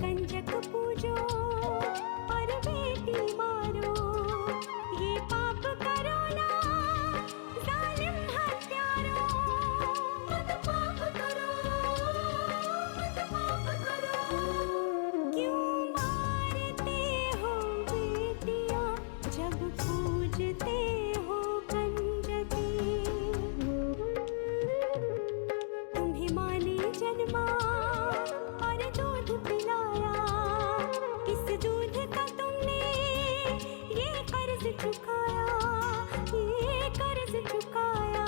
कंजक पूजो और बेटी मारो, ये पाप करो ना जालिम हत्यारो। मत पाप करो, मत पाप करो। क्यों मारते हो बेटियां जब पूजते हो कंजकी। तुम्हें माँ ने जन्मा और दूध पिलाया, इस दूध का तुमने ये कर्ज चुकाया, ये कर्ज चुकाया।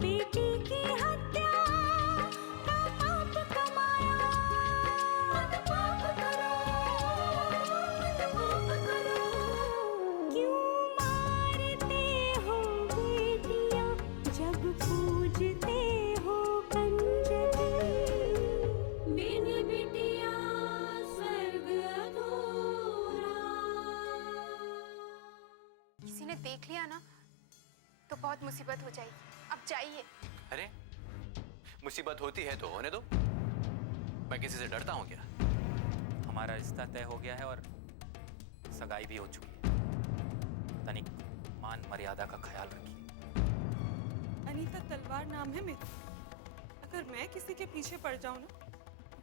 बेटी की हत्या का पाप कमाया। मत पाप करो, मत पाप करो। क्यों मारते हो बेटियां जब पूजते हो कंजकी। बिन बिटिया स्वर्ग अधूरा। किसी ने देख लिया ना तो बहुत मुसीबत हो जाएगी। अब जाइए। अरे मुसीबत होती है तो होने दो, मैं किसी से डरता हूँ क्या? हमारा रिश्ता तय हो गया है और सगाई भी हो चुकी है। तनिक मान मर्यादा का ख्याल रखिए। अनीता तलवार नाम है मेरा। अगर मैं किसी के पीछे पड़ जाऊं ना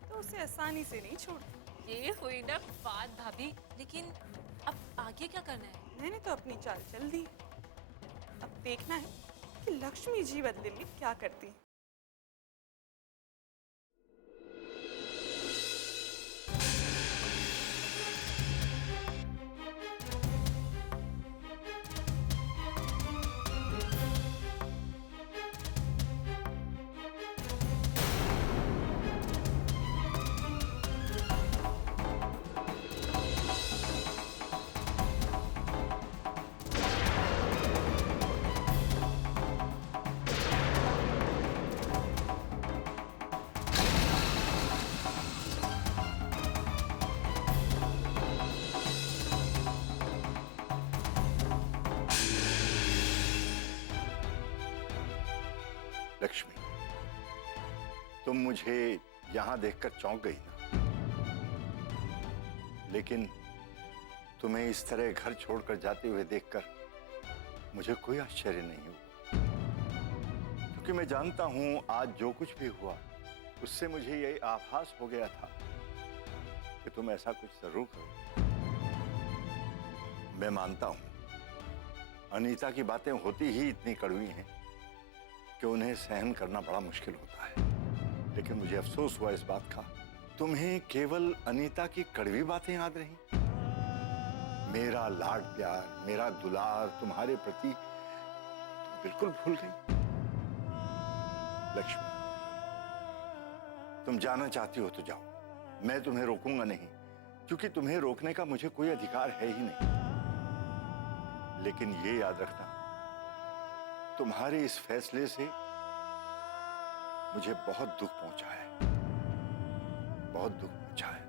तो उसे आसानी से नहीं छोड़ती। ये हुई ना बात भाभी, लेकिन अब आगे क्या करना है? मैंने तो अपनी चाल चल दी, अब देखना है कि लक्ष्मी जी बदले में क्या करती है। लक्ष्मी, तुम मुझे यहां देखकर चौंक गई ना, लेकिन तुम्हें इस तरह घर छोड़कर जाते हुए देखकर मुझे कोई आश्चर्य नहीं हुआ, क्योंकि मैं जानता हूं आज जो कुछ भी हुआ उससे मुझे यही आभास हो गया था कि तुम ऐसा कुछ जरूर करो। मैं मानता हूं अनीता की बातें होती ही इतनी कड़वी हैं कि उन्हें सहन करना बड़ा मुश्किल होता है, लेकिन मुझे अफसोस हुआ इस बात का, तुम्हें केवल अनीता की कड़वी बातें याद रही। मेरा लाड प्यार, मेरा दुलार तुम्हारे प्रति तुम बिल्कुल भूल गई। लक्ष्मी, तुम जाना चाहती हो तो जाओ, मैं तुम्हें रोकूंगा नहीं, क्योंकि तुम्हें रोकने का मुझे कोई अधिकार है ही नहीं। लेकिन ये याद रखना, तुम्हारे इस फैसले से मुझे बहुत दुख पहुंचा है, बहुत दुख पहुंचा है।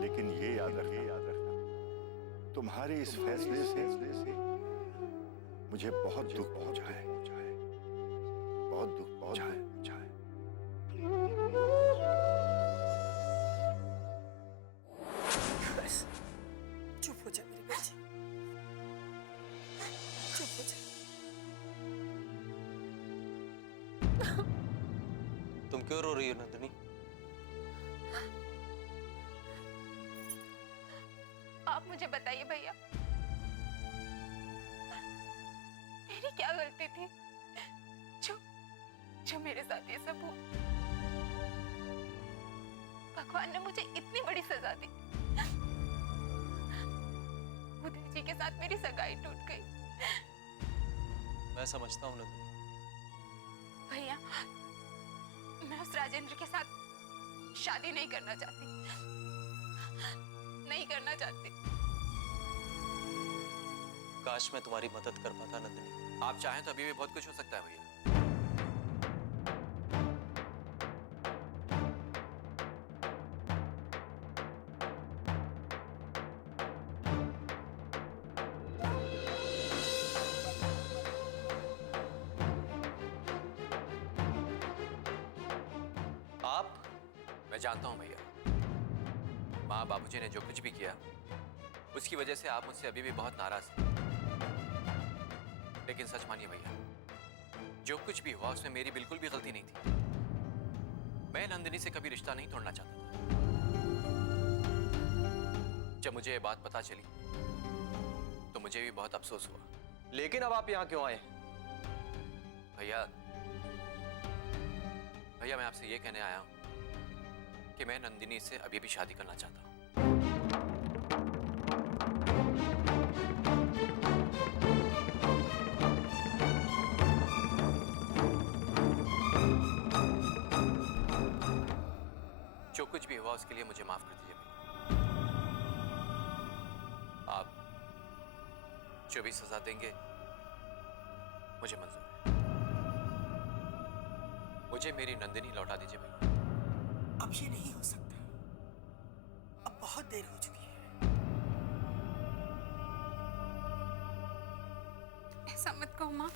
लेकिन ये याद रखना, तुम्हारे इस फैसले से मुझे बहुत दुख पहुंचा है, बहुत दुख पहुंचा है। बस चुप हो जा मेरी बेटी, चुप हो जा। तुम क्यों रो रही हो नंदिनी? आप मुझे बताइए भैया, मेरी क्या गलती थी जो मेरे साथ ये सब हुआ? भगवान ने मुझे इतनी बड़ी सजा दी। उदय जी के साथ मेरी सगाई टूट गई। मैं समझता हूँ नंदिनी। भैया, मैं उस राजेंद्र के साथ शादी नहीं करना चाहती। नहीं करना चाहती। काश मैं तुम्हारी मदद कर पाता नंदिनी। आप चाहें तो अभी भी बहुत कुछ हो सकता है भैया। आप? मैं जानता हूं भैया, माँ बाबूजी ने जो कुछ भी किया उसकी वजह से आप मुझसे अभी भी बहुत नाराज हैं। लेकिन सच मानिए भैया, जो कुछ भी हुआ उसमें मेरी बिल्कुल भी गलती नहीं थी। मैं नंदिनी से कभी रिश्ता नहीं तोड़ना चाहता था। जब मुझे ये बात पता चली तो मुझे भी बहुत अफसोस हुआ। लेकिन अब आप यहाँ क्यों आए? भैया मैं आपसे ये कहने आया हूं कि मैं नंदिनी से अभी भी शादी करना चाहता हूं। जो कुछ भी हुआ उसके लिए मुझे माफ कर दीजिए भैया। आप जो भी सजा देंगे मुझे मंजूर है। मुझे मेरी नंदिनी लौटा दीजिए भैया। अब ये नहीं हो सकता, अब बहुत देर हो चुकी है। ऐसा मत कहो माँ।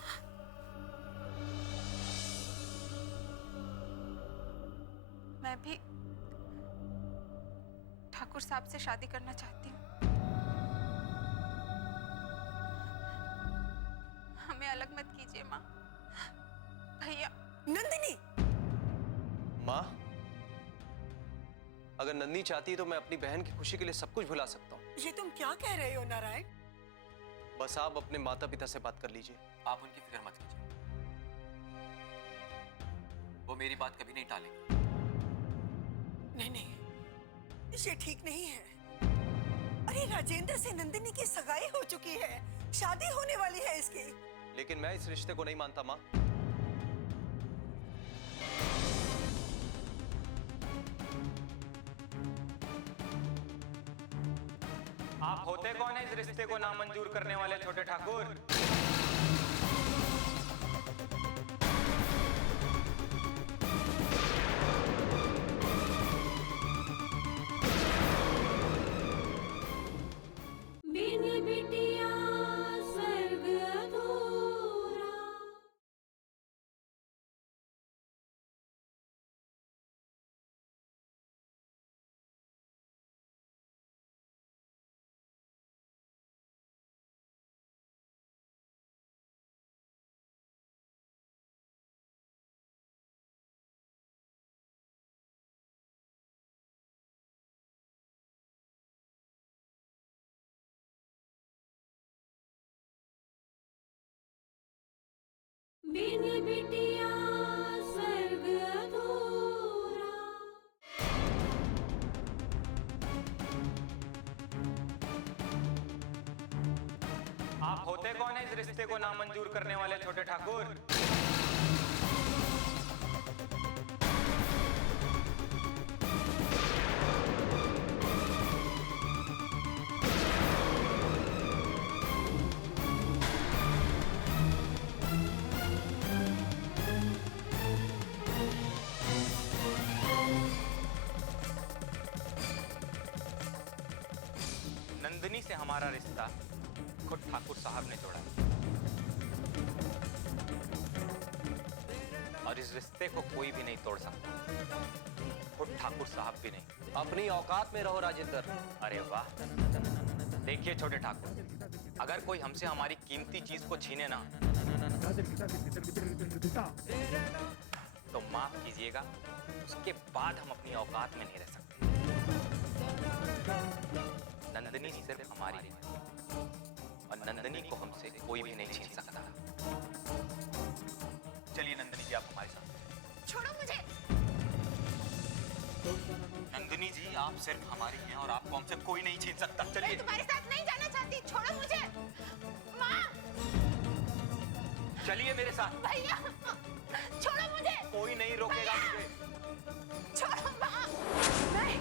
मैं भी ठाकुर साहब से शादी करना चाहती हूँ। हमें अलग मत कीजिए माँ। भैया। नंदिनी! माँ, अगर नंदिनी चाहती है तो मैं अपनी बहन की खुशी के लिए सब कुछ भुला सकता हूँ। ये तुम क्या कह रहे हो नारायण? बस आप अपने माता पिता से बात कर लीजिए। आप उनकी फिक्र मत कीजिए, वो मेरी बात कभी नहीं टालेंगे। नहीं, ये ठीक नहीं है। अरे राजेंद्र से नंदिनी की सगाई हो चुकी है, शादी होने वाली है इसकी। लेकिन मैं इस रिश्ते को नहीं मानता माँ। आप होते कौन है इस रिश्ते को नामंजूर करने वाले छोटे ठाकुर? बिन बिटिया स्वर्ग अधूरा। बिन बिटिया स्वर्ग अधूरा। आप होते कौन है इस रिश्ते को नामंजूर करने वाले छोटे ठाकुर? नंदिनी से हमारा रिश्ता खुद ठाकुर साहब ने जोड़ा और इस रिश्ते को कोई भी नहीं तोड़ सकता, खुद ठाकुर साहब भी नहीं। अपनी औकात में रहो राजेंद्र। अरे वाह! देखिए छोटे ठाकुर, अगर कोई हमसे हमारी कीमती चीज को छीने ना तो माफ कीजिएगा, उसके बाद हम अपनी औकात में नहीं रह सकते। नंदिनी सिर्फ हमारी है और नंदिनी को हमसे कोई भी नहीं छीन सकता। चलिए नंदिनी जी, आप हमारे साथ। छोड़ो मुझे। नंदिनी जी, आप सिर्फ हमारी हैं और आपको हमसे कोई नहीं छीन सकता। मैं चलिए। तुम्हारे साथ नहीं जाना चाहती, छोड़ो मुझे। माँ! चलिए मेरे साथ। भैया! छोड़ो मुझे। कोई नहीं रोकेगा मुझे। छोड़ो माँ। नहीं।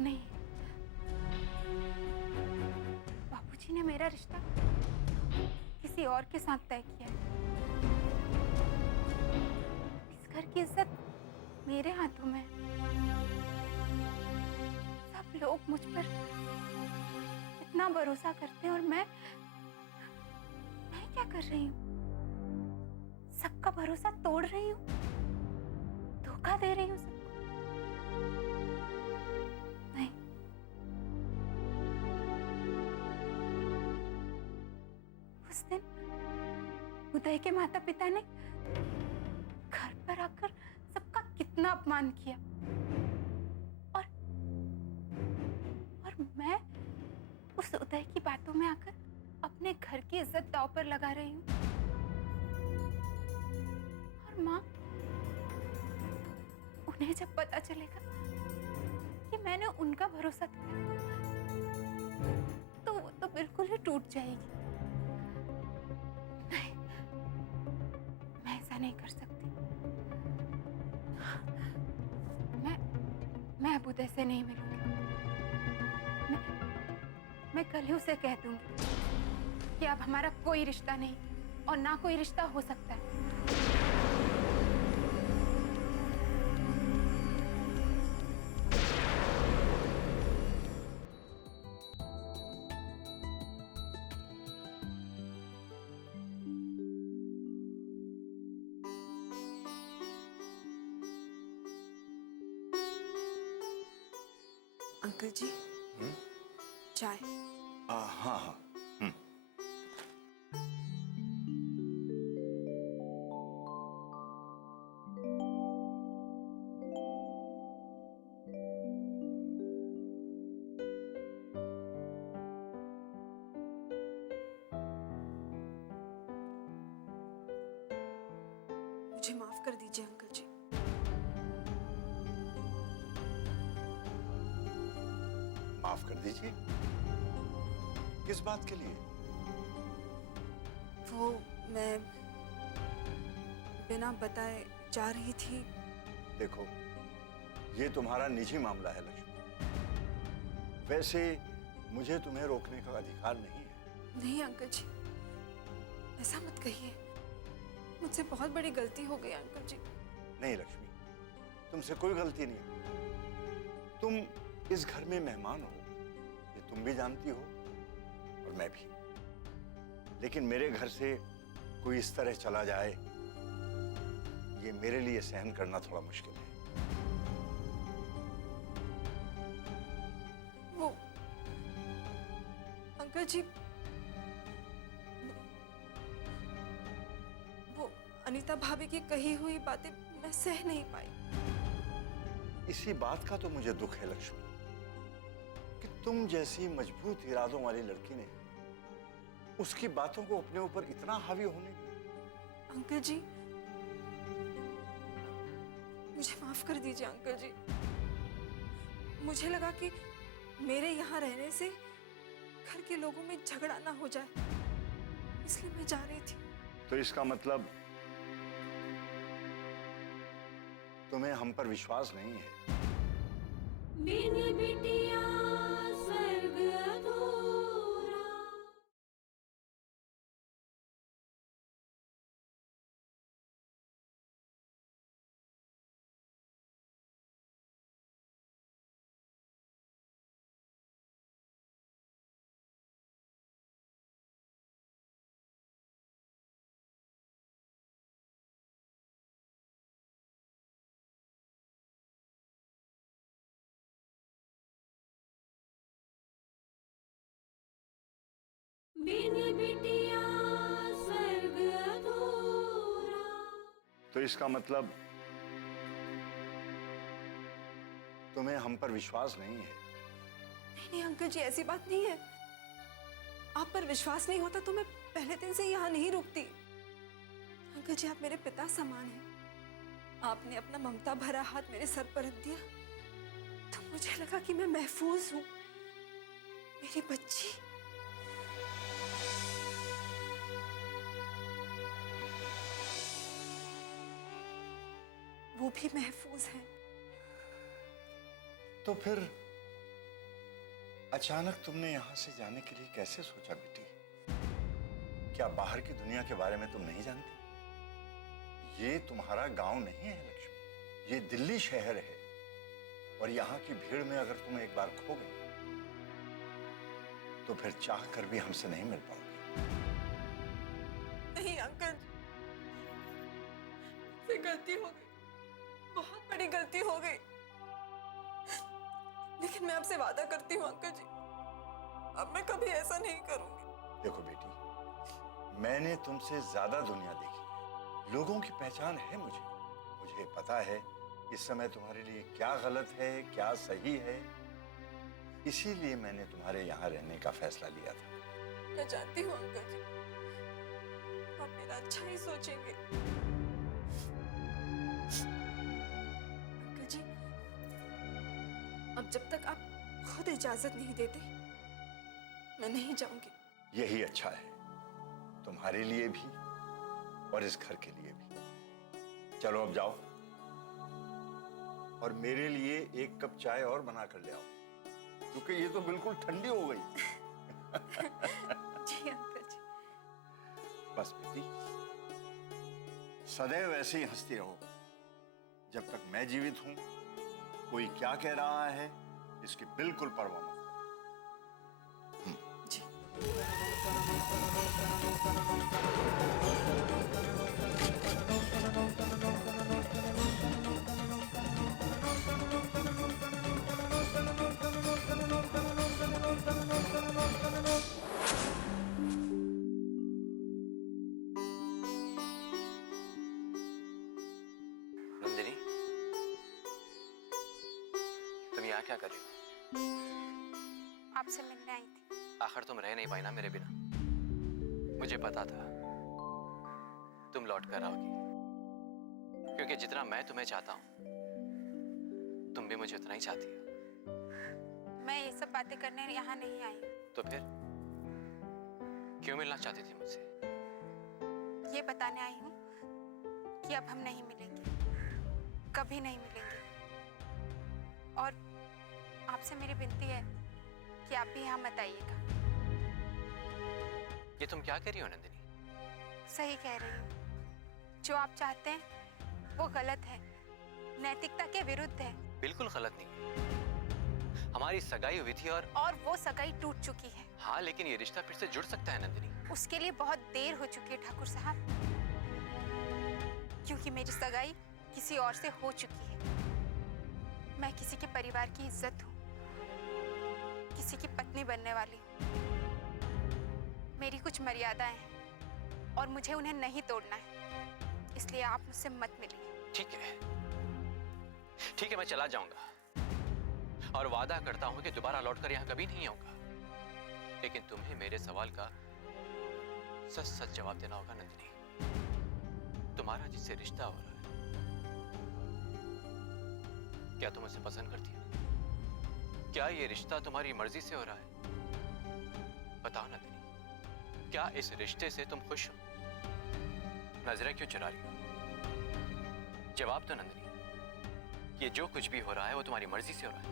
नहीं है। बाबूजी ने मेरा रिश्ता किसी और के साथ तय किया है। इस घर की इज्जत मेरे हाथों में है। सब लोग मुझ पर इतना भरोसा करते हैं और मैं क्या कर रही हूँ? सबका भरोसा तोड़ रही हूँ, धोखा दे रही हूँ सबको। नहीं, उस दिन उदय के माता पिता ने घर पर आकर सबका कितना अपमान किया और मैं उस उदय की बातों में आकर अपने घर की इज्जत दांव पर लगा रही हूँ। और माँ, उन्हें जब पता चलेगा कि मैंने उनका भरोसा तोड़ा तो वो तो बिल्कुल ही टूट जाएगी। नहीं, मैं ऐसा नहीं कर सकती। मैं अब उदय से नहीं मिलूंगी। मैं कल ही उसे कह दूंगी कि अब हमारा कोई रिश्ता नहीं और ना कोई रिश्ता हो सकता है। अंकल जी, चाय। हाँ हाँ। मुझे माफ कर दीजिए अंकल जी। माफ कर दीजिए? किस बात के लिए? वो मैं बिना बताए जा रही थी। देखो, ये तुम्हारा निजी मामला है लक्ष्मी। वैसे मुझे तुम्हें रोकने का अधिकार नहीं है। नहीं अंकल जी, ऐसा मत कहिए। मुझसे बहुत बड़ी गलती हो गई अंकल जी। नहीं लक्ष्मी, तुमसे कोई गलती नहीं। तुम इस घर में मेहमान हो, ये तुम भी जानती हो और मैं भी। लेकिन मेरे घर से कोई इस तरह चला जाए, ये मेरे लिए सहन करना थोड़ा मुश्किल है। वो अंकल जी, वो अनीता भाभी की कही हुई बातें मैं सह नहीं पाई। इसी बात का तो मुझे दुख है लक्ष्मी कि तुम जैसी मजबूत इरादों वाली लड़की ने उसकी बातों को अपने ऊपर इतना हावी होने दिया। अंकल जी, मुझे माफ कर दीजिए अंकल जी। मुझे लगा कि मेरे यहाँ रहने से घर के लोगों में झगड़ा ना हो जाए, इसलिए मैं जा रही थी। तो इसका मतलब तुम्हें हम पर विश्वास नहीं है? बिन बिटिया स्वर्ग अधूरा। बिन बिटिया स्वर्ग अधूरा। तो इसका मतलब तुम्हें हम पर विश्वास नहीं है? नहीं अंकल जी, ऐसी बात नहीं है। आप पर विश्वास नहीं होता तो मैं पहले दिन से यहाँ नहीं रुकती। अंकल जी, आप मेरे पिता समान हैं। आपने अपना ममता भरा हाथ मेरे सर पर रख दिया तो मुझे लगा कि मैं महफूज हूँ। मेरी बच्ची, वो भी महफूज है। तो फिर अचानक तुमने यहां से जाने के लिए कैसे सोचा बेटी? क्या बाहर की दुनिया के बारे में तुम नहीं जानती? ये तुम्हारा गांव नहीं है लक्ष्मी, ये दिल्ली शहर है। और यहाँ की भीड़ में अगर तुम एक बार खो गई तो फिर चाह कर भी हमसे नहीं मिल पाओगे। नहीं अंकल, से गलती हो गई, बहुत बड़ी गलती हो गई। लेकिन मैं आपसे वादा करती हूँ अंकल जी, अब मैं कभी ऐसा नहीं करूंगी। देखो बेटी, मैंने तुमसे ज्यादा दुनिया देखी है, लोगों की पहचान है मुझे पता है इस समय तुम्हारे लिए क्या गलत है, क्या सही है। इसीलिए मैंने तुम्हारे यहाँ रहने का फैसला लिया था। मैं जानती हूँ अंकल जी, आप मेरा अच्छा ही सोचेंगे। अंकल जी, अब जब तक आप खुद इजाजत नहीं देते, मैं नहीं जाऊंगी। यही अच्छा है, तुम्हारे लिए भी और इस घर के लिए भी। चलो अब जाओ और मेरे लिए एक कप चाय और बना कर ले आओ, क्योंकि ये तो बिल्कुल ठंडी हो गई। जी अंकल जी। बस बेटी, सदैव ऐसे ही हंसती रहो। जब तक मैं जीवित हूं, कोई क्या कह रहा है इसकी बिल्कुल परवाह मत करो। जी। नंदिनी, तुम यहाँ क्या कर रही हो? आपसे मिलने आई थी। आखिर तुम रह नहीं पाई ना मेरे बिना। मुझे पता था तुम लौट कर आओगी, क्योंकि जितना मैं तुम्हें चाहता हूं तुम भी मुझे उतना ही चाहती हो। मैं ये सब बातें करने यहाँ नहीं आई हूँ। तो फिर क्यों मिलना चाहती थी मुझसे? ये बताने आई हूँ कि अब हम नहीं मिलेंगे, कभी नहीं मिलेंगे। और आपसे मेरी विनती है कि आप भी यहाँ मत आइएगा। ये तुम क्या कह रही हो नंदिनी? सही कह रही हूँ। जो आप चाहते हैं वो गलत है, नैतिकता के विरुद्ध है। बिल्कुल गलत नहीं है। हमारी सगाई हुई थी और वो सगाई टूट चुकी है। हाँ, लेकिन ये रिश्ता फिर से जुड़ सकता है नंदिनी। उसके लिए बहुत देर हो चुकी है ठाकुर साहब, क्योंकि मेरी सगाई किसी और से हो चुकी है। मैं किसी के परिवार की इज्जत हूँ, किसी की पत्नी बनने वाली हूँ। मेरी कुछ मर्यादाएं हैं और मुझे उन्हें नहीं तोड़ना है, इसलिए आप मुझसे मत मिलिए। ठीक है, ठीक है, मैं चला जाऊंगा और वादा करता हूं कि दोबारा लौटकर यहां कभी नहीं आऊंगा। लेकिन तुम्हें मेरे सवाल का सच सच जवाब देना होगा नंदिनी। तुम्हारा जिससे रिश्ता हो रहा है, क्या तुम उसे पसंद करती हो? क्या ये रिश्ता तुम्हारी मर्जी से हो रहा है? बताओ नंदिनी, क्या इस रिश्ते से तुम खुश हो? नजरें क्यों चुरा रही हो? जवाब दो नंदिनी। ये जो कुछ भी हो रहा है वो तुम्हारी मर्जी से हो रहा है।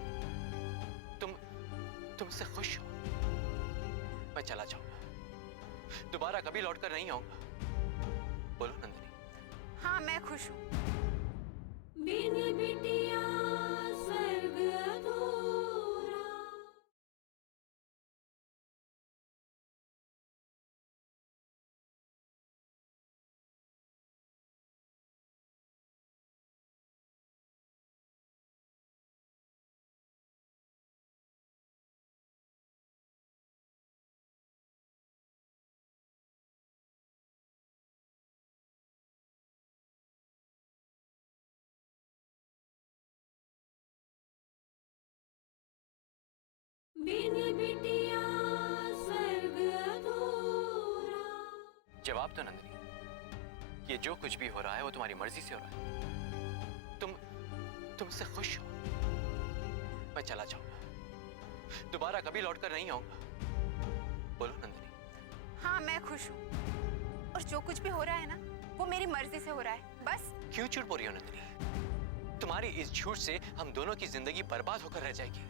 तुम इससे खुश हो? मैं चला जाऊंगा, दोबारा कभी लौटकर नहीं आऊंगा। बोलो नंदिनी। हाँ, मैं खुश हूँ। बिन बिटिया स्वर्ग अधूरा। बिन बिटिया स्वर्ग अधूरा। जवाब दो नंदिनी। ये जो कुछ भी हो रहा है वो तुम्हारी मर्जी से हो रहा है। तुम इससे खुश हो? मैं चला जाऊंगा, दोबारा कभी लौटकर नहीं आऊंगा। बोलो नंदिनी। हाँ, मैं खुश हूँ और जो कुछ भी हो रहा है ना, वो मेरी मर्जी से हो रहा है, बस। क्यों झूठ बोल रही हो नंदिनी? तुम्हारी इस झूठ से हम दोनों की जिंदगी बर्बाद होकर रह जाएगी।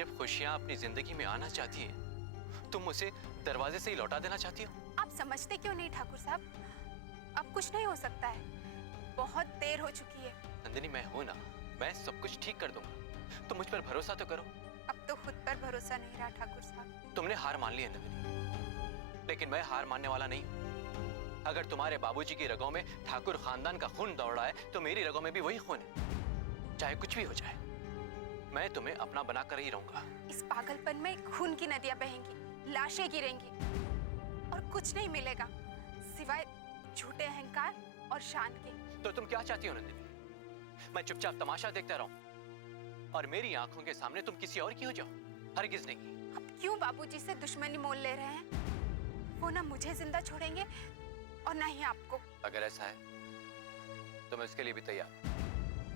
जब खुशियां अपनी जिंदगी में आना चाहती हैं, तुम उसे दरवाजे से ही लौटा देना चाहती हो। आप समझते क्यों नहीं ठाकुर साहब? अब कुछ नहीं हो सकता है, बहुत देर हो चुकी है। नंदिनी, मैं हूं ना, मैं सब कुछ ठीक कर दूंगा। तुम मुझ पर भरोसा तो करो। अब तो खुद पर भरोसा नहीं रहा ठाकुर साहब। तुमने हार मान ली है नंदिनी, लेकिन मैं हार मानने वाला नहीं हूं। अगर तुम्हारे बाबूजी की रगों में ठाकुर खानदान का खून दौड़ रहा है, तो मेरी रगों में भी वही खून है। चाहे कुछ भी हो जाए, मैं तुम्हें अपना बनाकर ही रहूंगा। इस पागलपन में खून की नदियां बहेंगी, लाशें गिरेंगी और कुछ नहीं मिलेगा सिवाय झूठे अहंकार और शान के। तो तुम क्या चाहती हो नंदिनी? मैं चुपचाप तमाशा देखता रहूं और मेरी आंखों के सामने तुम किसी और की हो जाओ? हरगिज नहीं। अब क्यों बाबूजी से दुश्मनी मोल ले रहे हैं? वो ना मुझे जिंदा छोड़ेंगे और ना ही आपको। अगर ऐसा है तो मैं उसके लिए भी तैयार,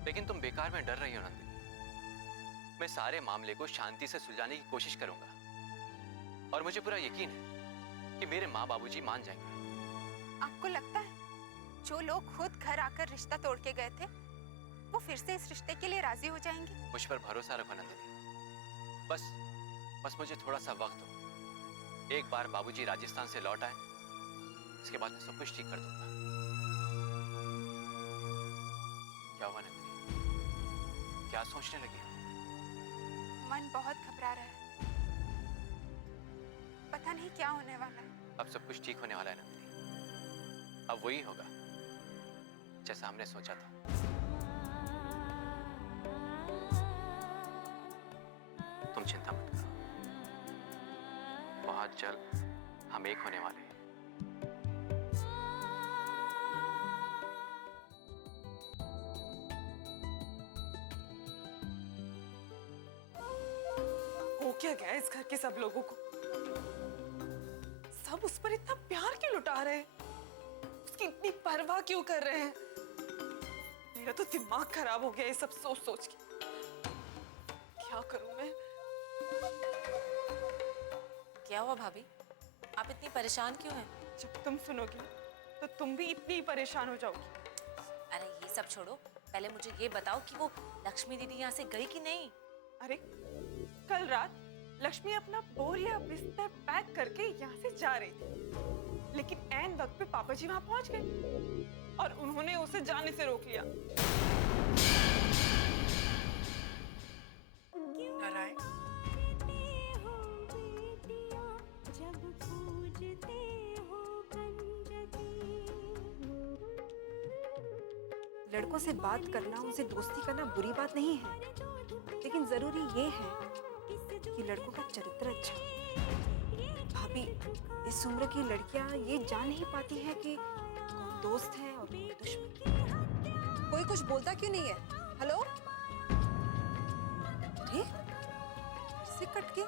लेकिन तुम बेकार में डर रही हो नंदिनी। मैं सारे मामले को शांति से सुलझाने की कोशिश करूंगा और मुझे पूरा यकीन है कि मेरे माँ बाबूजी मान जाएंगे। आपको लगता है जो लोग खुद घर आकर रिश्ता तोड़ के गए थे, वो फिर से इस रिश्ते के लिए राजी हो जाएंगे? मुझ पर भरोसा रखो नंदिनी। बस मुझे थोड़ा सा वक्त दो। एक बार बाबूजी राजस्थान से लौट आए, इसके बाद मैं सब कुछ ठीक कर दूंगा। क्या हुआ नंदिनी? क्या सोचने लगी हो? मन बहुत घबरा रहा है, पता नहीं क्या होने वाला है। अब सब कुछ ठीक होने वाला है नंदिनी। अब वही होगा जैसा हमने सोचा था। तुम चिंता मत करो, बहुत जल्द हम एक होने वाले हैं। हो क्या गया इस घर के सब लोगों को? सब उस पर इतना प्यार क्यों लुटा रहे हैं? उसकी इतनी परवाह क्यों कर रहे हैं? मेरा तो दिमाग खराब हो गया ये सब सोच सोच के। क्या करूं मैं? क्या हुआ भाभी, आप इतनी परेशान क्यों हैं? जब तुम सुनोगी तो तुम भी इतनी ही परेशान हो जाओगी। अरे ये सब छोड़ो, पहले मुझे ये बताओ कि वो लक्ष्मी दीदी यहाँ से गई कि नहीं? अरे कल रात लक्ष्मी अपना बोरिया बिस्तर पैक करके यहाँ से जा रही थी, लेकिन ऐन वक्त पे पापा जी वहां पहुंच गए और उन्होंने उसे जाने से रोक लिया। नारायण, जब पूजते हो लड़कों से बात करना, उनसे दोस्ती करना बुरी बात नहीं है, लेकिन जरूरी ये है कि लड़कों का चरित्र अच्छा हो। भाभी, इस उम्र की लड़कियां ये जान नहीं पाती है कि कौन दोस्त है और कौन दुश्मन। कोई कुछ बोलता क्यों नहीं है? हेलो? अरे, से कट के